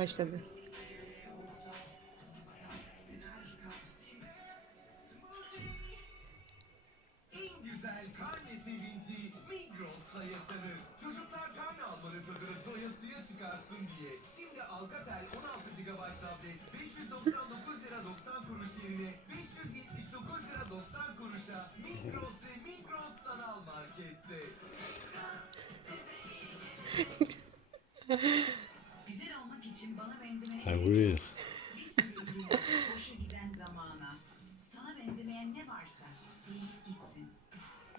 Başladı. Çıkarsın diye. Şimdi Alcatel 16 GB tablet 599 lira 90 kuruş yerine 579 lira 90 kuruşa Migros ve Migros Sanal Market'te. İçin bana benzemeyen Ha buraya. bir sürü. Boşa giden zamana. Sana benzemeyen ne varsa silip gitsin.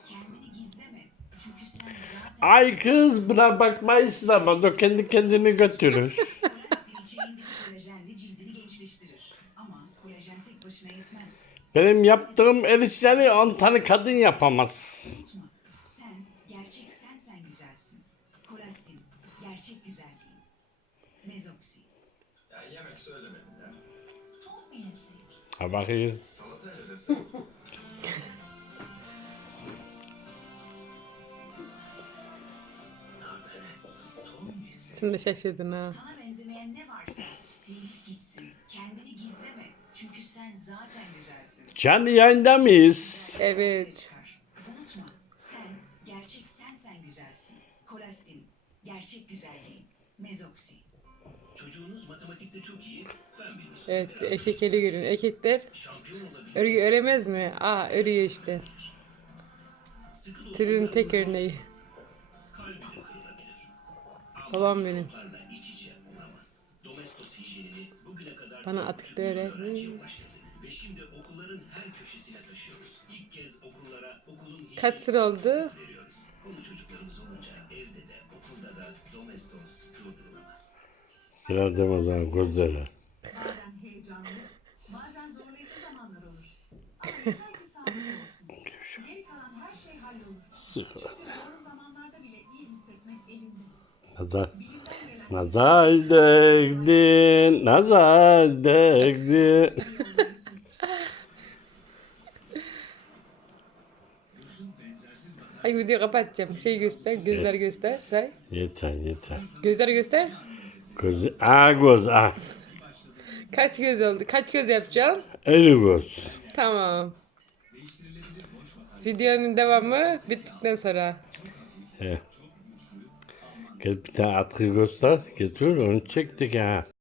Kendini gizleme. Çünkü sen zaten Ay kız buna bakma İslam'a o kendi kendini götürür. kolastil içeriğindeki kolajenle cildini gençleştirir. Ama kolajen tek başına yetmez. Benim yaptığım el işleri on tane kadın yapamaz. Unutma. Sen gerçek sen sen güzelsin. Kolastil. Gerçek güzelliğin. Mezoksi. Ya yemek söylemedim ya. Ton mu yesek? Ha bakayım. Salata ne desem? Şimdi şaşırdın ha. Sana benzemeyen ne varsa silip gitsin. Kendini gizleme. Çünkü sen zaten güzelsin. Canlı yayında mıyız? Evet. Çıkar. Unutma. Sen gerçek sen sen güzelsin. Kolastin. Gerçek güzelliğin. Mezoksi. Evet erkek eli görün. Erkekler örgü öremez mi? Aa örüyor işte. Türün tek örneği. Babam benim. Bana atık da öğretmiş. öğrenciye ulaştırdık. Ve Sıra demeden gözleri. Bazen heyecanlı, bazen zorlayıcı zamanlar olur. Ama yeter ki olsun. Geri kalan her şey hallolur. Çünkü zorlu zamanlarda bile iyi hissetmek elinde. Nazar. Bilimden gelen Nazar değdi, nazar değdi. yolları seç. Ay video kapatacağım. Şey göster. Gözler göster. Say. Yeter yeter. Gözler göster. Göz, aa göz, ah. Kaç göz oldu? Kaç göz yapacağım? Eli göz. Tamam. Videonun devamı bittikten sonra. He. Gel bir tane atkı göster. Getir onu çektik ha.